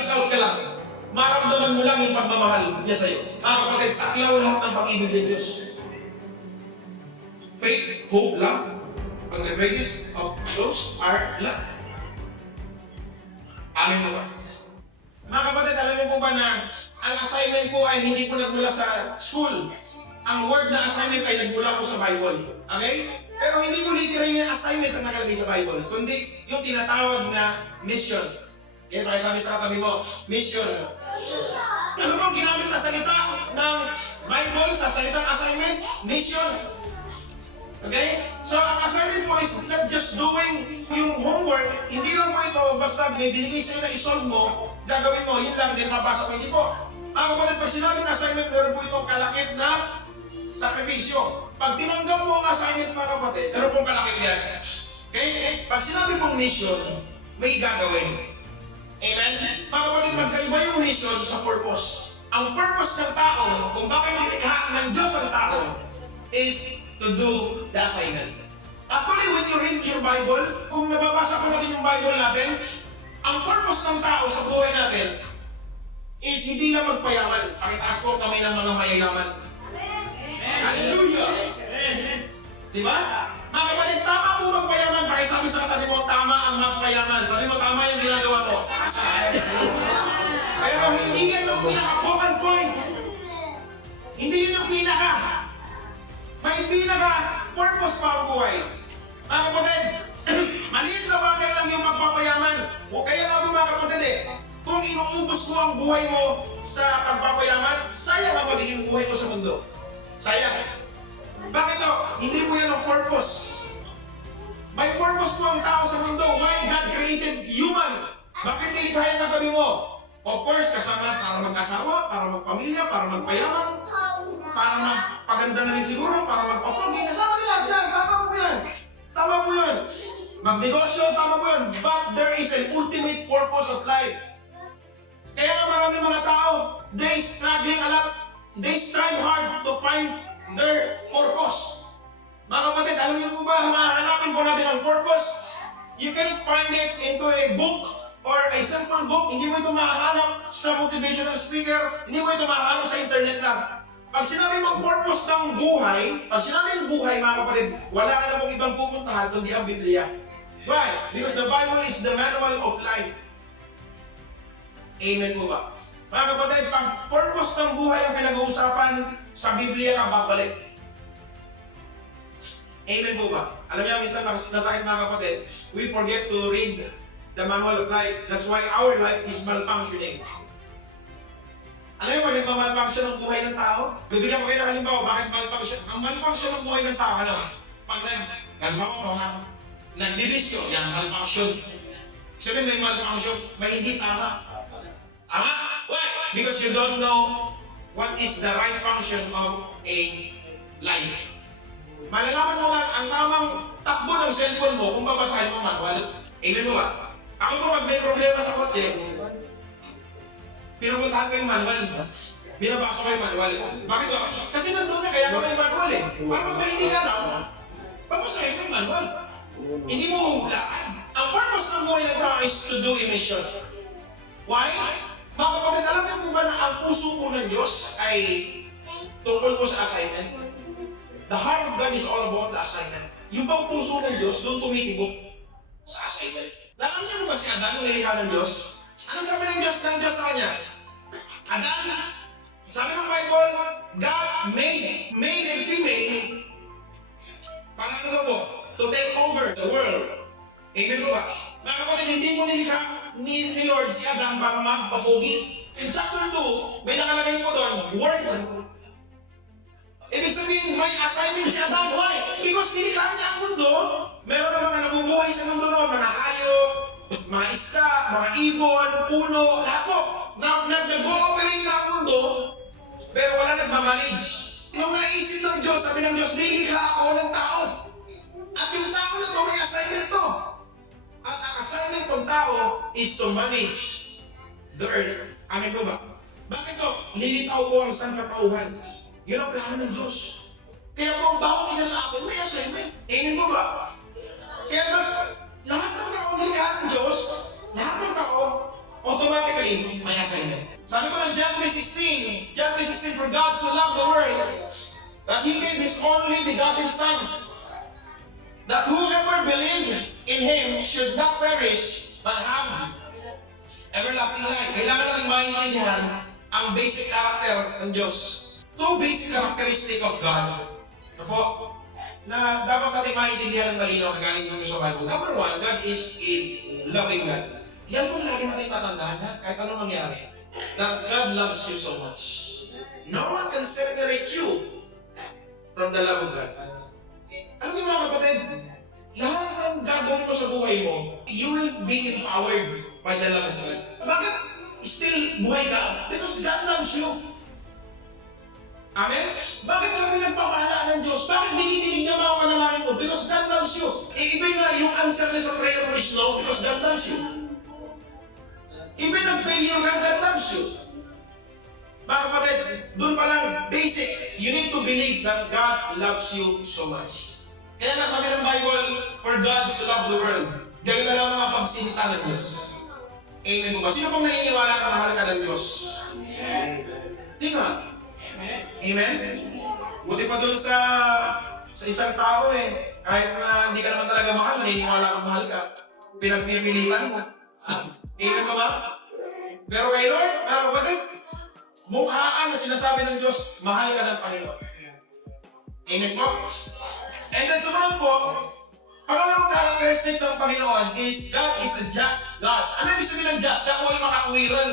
mag-reach out ka lang. Maramdaman mo lang yung pagmamahal niya sa'yo. Mga kapatid, saklaw lahat ng pag-ibig ng Diyos. Faith, hope, love. And the greatest of those are love. Amin mo ba? Mga kapatid, alam mo po ba na ang assignment ko ay hindi po nagmula sa school. Ang word na assignment ay nagmula po sa Bible. Okay? Pero hindi po literal yung assignment ang nakalagay sa Bible, kundi yung tinatawag na mission. Kaya pakisabi sa katabi mo, mission. Ano pong ginamit na salita ng Bible sa salitang assignment? Mission. Okay? So, ang assignment mo is not just doing yung homework. Hindi lang po ito, basta may binigay sa'yo na isolve mo, gagawin mo, yun lang, din mabasa mo. Hindi po. Ang kapatid, pag sinabing assignment, meron po itong kalakip na sakripisyo. Pag tinanggap mo ang assignment, mga kapatid, meron pong kalakip yan. Okay? Pag sinabi mong mission, may gagawin. Amen? Mga kapatid, magkaiba yung mission sa purpose. Ang purpose ng tao, kung bakit nilikha ng Diyos ang tao, is to do the assignment. Actually, when you read your Bible, kung nababasa ko natin yung Bible natin, ang purpose ng tao sa buhay natin is hindi lang magpayaman. Pakitaas po kami ng mga mayayaman. Hallelujah! Diba? Mga kapatid, tama po magpayaman. Pakisabi sa katabi mo, tama ang magpayaman. Sabi mo, tama yung ginagawa ko. Pero hindi yan yung pinaka-focal point. Hindi yun yung pinaka. May pinaka-purpose pa ang buhay. Mga kapatid, maliit na bagay lang yung pagpapayaman. O kaya nga mga kapatid kung inuubos mo ang buhay mo sa pagpapayaman, sayang ang magiging buhay mo sa mundo. Sayang. Bakit to? Hindi mo yan ang purpose. May purpose po ang tao sa mundo. Why God created human? Bakit nilikha yung katabi mo? Of course, kasama para magkasawa, para magpamilya, para magpayaman, para magpaganda na rin siguro, para magpapogi. Kasama nila dyan. Tama po yan. Tama po yun. Magnegosyo, tama po yun. But there is an ultimate purpose of life. Kaya marami mga tao, they struggling a lot. They strive hard to find their purpose. Mga kapatid, alam niyo po ba, hahanapin po natin ang purpose? You cannot find it into a book or a simple book. Hindi mo ito mahanap sa motivational speaker. Hindi mo ito mahanap sa internet lang. Pag sinabi mong purpose ng buhay, pag sinabi mong buhay, mga kapatid, wala ka na pong ibang pupuntahan kundi ang Biblia. Why? Because the Bible is the manual of life. Amen po ba? Mga kapatid, pag purpose ng buhay ang pinag-uusapan, sa Biblia ka babalik. Amen po ba? Alam niyo, minsan nasakit mga kapatid, we forget to read the manual of life. That's why our life is malfunctioning. Alam niyo, pag nagmamalfunction ang buhay ng tao, bibigyan ko kayo ng halimbawa, bakit malfunction? Ang malfunction ng buhay ng tao, ano? Pag nagbibisyo, yan, malfunction. Sabihin may malfunction, may hindi tama. Tama? Why? Because you don't know what is the right function of a life. Malalaman mo lang ang tamang takbo ng cellphone mo kung babasahin mo manual. Amen mo ba? Ako po pag may problema sa kotse, pinupuntahan ko yung manual. Binabasa ko yung manual. Bakit ba? Kasi nandun na kaya ka may manual Para pag may hindi ka lang, babasahin ko yung manual. Hindi mo huhulaan. Ang purpose ng buhay na tao is to do a mission. Why? Mga kapatid, alam niyo po ba na ang puso po ng Diyos ay tungkol po sa assignment? The heart of God is all about the assignment. Yung bang puso ng Diyos, doon tumitibok sa assignment. Alam niyo ba si Adan, yung nilikha ng Diyos? Ano sabi ng Diyos sa kanya? Adan, sabi ng Bible, God made and female para ano po? To take over the world. Amen po ba? Mga kapatid, hindi mo nilikha ni Lord si Adam para magpapogi. In chapter 2, may nakalagay po doon, work. Ibig sabihin, may assignment si Adam. Why? Because nilikha niya ang mundo. Meron na mga nabubuhay sa mundo noon, mga hayop, mga isda, mga ibon, puno, lahat po. Nag-ooperate na ang mundo, pero wala nagmamanage. Nung naisip ng Diyos, sabi ng Diyos, nilikha ako ng tao. At yung tao na ito, may assignment to. At ang assignment ng tao is to manage the earth. Amin po ba? Bakit to? Lilitaw ko ang sangkatauhan. Yun ang plano ng Diyos. Kaya kung bawat isa sa akin, may assignment. Amen po ba? Kaya lahat ng tao nilikha ng Diyos, lahat ng tao, automatically, Sabi ko ng John 3:16, John 3:16, for God so loved the world that He gave His only begotten Son, that whoever believed in Him should not perish, but have everlasting life. Kailangan natin maintindihan ang basic character ng Diyos. Two basic characteristic of God. Ito po, na dapat natin maintindihan ng malinaw kagaling ng sa Bible. Number one, God is a loving God. Yan po lagi natin tatandaan na kahit anong mangyari. That God loves you so much. No one can separate you from the love of God. Alam mo mga kapatid, lahat ng gagawin mo sa buhay mo, you will be empowered by the love of God. Bakit still buhay ka? Because God loves you. Amen? Bakit kami nagpapala ng Diyos? Bakit dinidinig niya mga panalangin mo? Because God loves you. Even na yung answer niya sa prayer mo is no, because God loves you. Even nag-failure ka, God loves you. Mga kapatid, doon pa lang, basic, you need to believe that God loves you so much. Kaya nga sabi ng Bible, for God so loved the world. Gawin na lang mga pagsinta ng Diyos. Amen po ba? Sino pong naniniwala na mahal ka ng Diyos? Di ba? Amen? Buti pa dun sa isang tao kahit na hindi ka naman talaga mahal, naniniwala ka mahal ka. Pinagpipilitan mo. Amen ba ba? Pero kay Lord, bakit? Mukhaan na sinasabi ng Diyos, mahal ka ng Panginoon. Amen po? And then sumunod po, pangalawang characteristic ng Panginoon is God is a just God. Ano ibig sabihin ng just? Siya po ay makatwiran.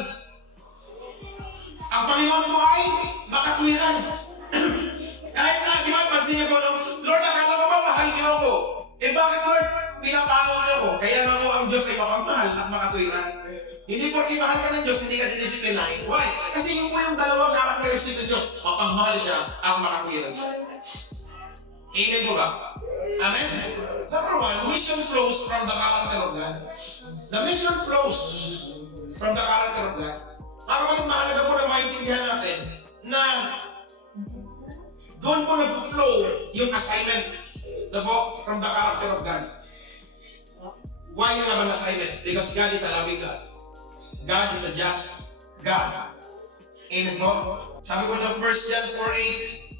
Ang Panginoon ko ay makatwiran. Kahit na, di ba, pansin niyo po, Lord, akala mo ba mahal niyo ako? Bakit Lord, pinapalo niyo ako? Kaya nga mo ang Diyos ay mapagmahal at makatwiran. Hindi porque mahal ka ng Diyos, hindi ka didisiplinahin. Why? Kasi yung po yung dalawang characteristic ng Diyos, mapagmahal siya, ang makatwiran siya. Amen po ba? Amen? Number one, mission flows from the character of God. The mission flows from the character of God. Mga kapatid, mahalaga po na maintindihan natin na doon po nag-flow yung assignment na po from the character of God. Why yung naman assignment? Because God is a loving God. God is a just God. Amen po? Sabi ko ng 1 John 4:8,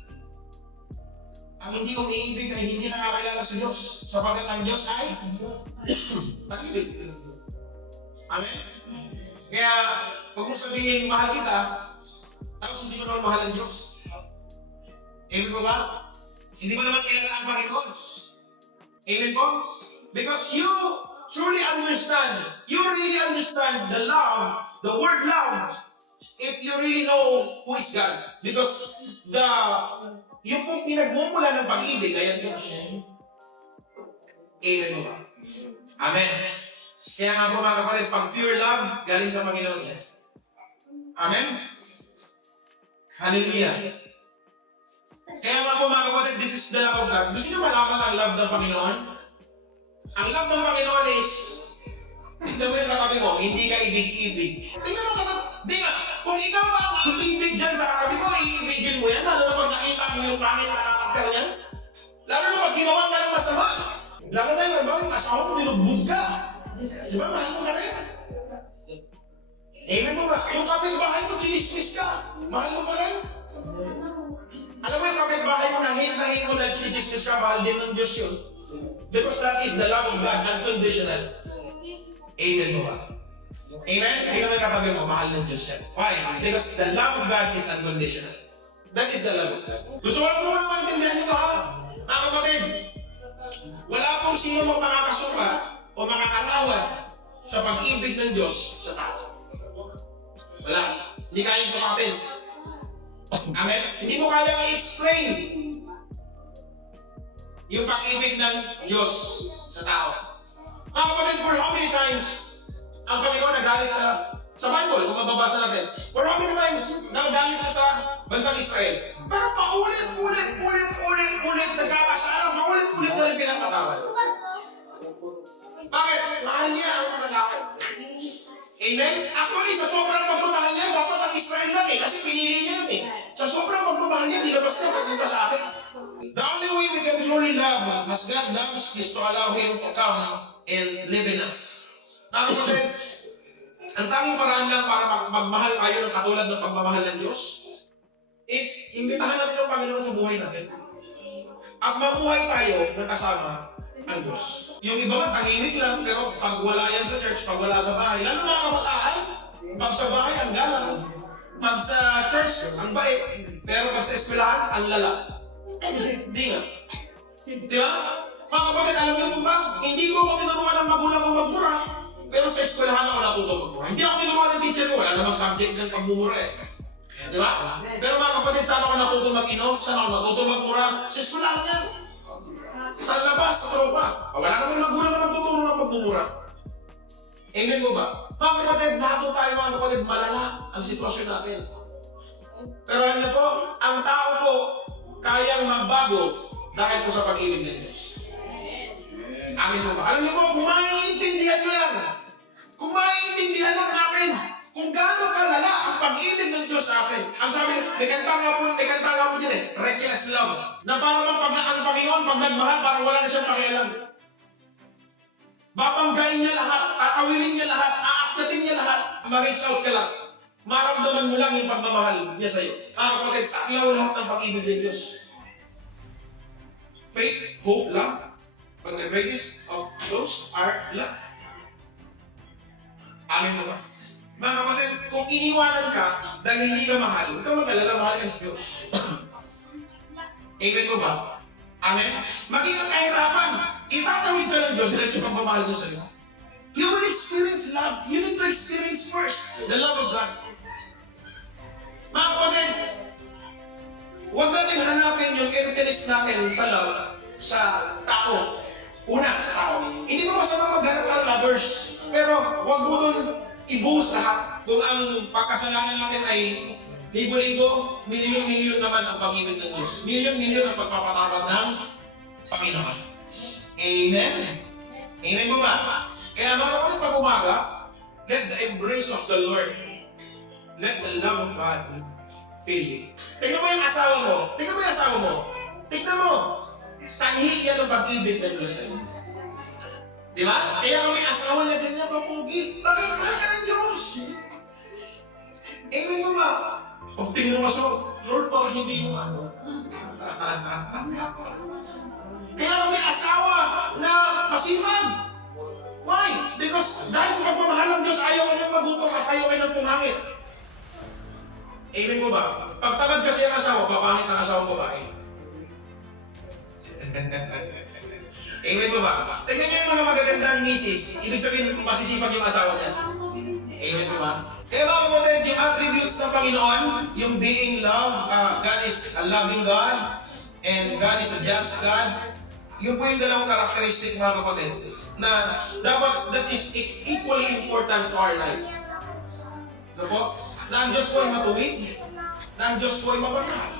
ang hindi umiibig ay hindi nakakilala sa Diyos, sapagkat ang Diyos ay pag-ibig. Amen? Kaya, huwag mong sabihin, mahal kita, tapos hindi mo naman mahal ang Diyos. Amen po ba? Hindi mo naman kilala ang Panginoon. Amen po? Because you truly understand, you really understand the love, the word love, if you really know who is God. Because yung pong pinagmumula ng pag-ibig ay ang Diyos. Amen po ba? Amen. Kaya nga po mga kapatid, pag pure love, galing sa Panginoon yan. Amen? Hallelujah. Kaya nga po mga kapatid, this is the love of God. Gusto nyo malaman ang love ng Panginoon? Ang love ng Panginoon is, tignan mo yung katabi mo, hindi ka ibig-ibig. Tingnan mo kapatid, di nga, kung ikaw ba ang iibig dyan sa katabi mo, iibigin mo yan, lalo na pag nakita mo yung pangit na karakter yan. Lalo na pag ginawa ka ng masama. Lalo na yung asawa mo, binugbog ka. Di ba, mahal mo na rin. Amen mo ba? Yung kapitbahay mo, chinismis ka. Mahal mo pa rin. Alam mo yung kapitbahay mo, hate mo dahil chinismis ka, mahal din ng Diyos yun. Because that is the love of God, unconditional. Amen mo ba? Amen? Hindi naman katabi mo, mahal ng Diyos yan. Why? Because the love of God is unconditional. That is the love of God. Gusto ko lang mo naman maintindihan nito ha? Mga kapatid, wala pong sino makakasuka o makakatawad sa pag-ibig ng Diyos sa tao. Wala. Hindi kayang sukatin. Amen? Hindi mo kayang i-explain yung pag-ibig ng Diyos sa tao. Mga kapatid, for how many times ang Panginoon nagalit sa Bible, kung mababasa natin, for how many times nagalit siya sa bansang Israel? Pero paulit-ulit, nagkakasala, paulit-ulit na rin pinapatawad. Bakit? Mahal niya ang mga tao. Amen? Actually, sa sobrang pagmamahal niya, dapat ang Israel lang kasi pinili niya yun Sa sobrang pagmamahal niya, nilabas niya pagpunta sa atin. The only way we can truly love as God loves is to allow Him to come and live in us. Mga kapatid, Ang tanging paraan lang para magmahal tayo ng katulad ng pagmamahal ng Diyos is imbitahan natin ang Panginoon sa buhay natin. At mamuhay tayo ng kasama ang Diyos. Yung iba man, tahimik lang, pero pag wala yan sa church, pag wala sa bahay, lalo mga kamatahan, pag sa bahay, ang galang. Pag sa church, ang bait. Pero pag sa eskwelahan, ang lala. Hindi nga. Di ba? Mga kapatid, alam niyo po ba? Hindi ko ako tinuruan ng magulang ko magmura, pero sa eskwelahan ako natuto magmura. Hindi ako tinuruan ng teacher ko, wala namang subject ng pagmumura eh. Di ba? Pero mga kapatid, saan ako natuto mag-inom? Saan ako natuto magmura? Sa eskwelahan yan. Sa labas, sa tropa. Wala naman magulang na magtuturo ng magmumura. Amen mo ba? Mga kapatid, lahat po tayo mga kapatid, malala ang sitwasyon natin. Pero alam niyo po, ang tao po, kayang magbago dahil po sa pag-ibig ng Diyos. Amen po ba? Alam niyo po, kung maiintindihan nyo lang, kung maiintindihan lang namin, kung gaano kalala ang pag-ibig ng Diyos sa atin. Ang sabi, may kanta nga po dyan eh, reckless love. Na para bang pag ang Panginoon, pag nagmahal, parang wala na siyang pakialam. Babanggain niya lahat, tatawilin niya lahat, aakyatin niya lahat, ma-reach out ka lang. Maramdaman mo lang yung pagmamahal niya sa'yo. Mga kapatid, saklaw lahat ng pag-ibig ng Diyos. Faith, hope, love. But the greatest of those are love. Amin mo ba? Mga kapatid, kung iniwanan ka dahil hindi ka mahal, huwag ka mag-alala, mahal ng Diyos. Amen mo ba? Amen? Maging ang kahirapan, itatawid ka ng Diyos dahil sa pagmamahal niya sa'yo. You will experience love. You need to experience first the love of God. Mga kapatid, huwag natin hanapin yung emptiness natin sa love, sa tao. Una, sa tao. Hindi mo masama maghanap ng lovers. Pero huwag mo dun ibuhos lahat. Kung ang pagkasalanan natin ay libo-libo, milyon-milyon naman ang pag-ibig ng Diyos. Milyon-milyon ang pagpapatawad ng Panginoon. Amen? Amen mo ba? Kaya mga kapatid, pag umaga, let the embrace of the Lord, let the love of God fill you. Tingnan mo yung asawa mo. Tingnan mo yung asawa mo. Tingnan mo. Sanhi yan ang pag-ibig ng Diyos sa'yo. Di ba? Kaya kung may asawa na ganyan kapugi, bakit mahal ka ng Diyos? Amen mo ba? Pag tingnan mo sa Lord, parang hindi mo ano. Kaya kung may asawa na masipag, why? Because dahil sa pagmamahal ng Diyos, ayaw ka niyang magutom at ayaw ka niyang pumangit. Amen mo ba? Pag tamad kasi ang asawa, papangit ang asawa mo babae. Amen mo ba? Tingnan niyo yung mga magagandang misis, ibig sabihin masisipag yung asawa niya. Amen mo ba? Kaya mga kapatid, yung attributes ng Panginoon, yung being love, God is a loving God, and God is a just God. Yun po yung dalawang karakteristik mga kapatid, na dapat that is equally important to our life. So po, na ang Diyos po ay matuwid, na ang Diyos po ay mapagmahal.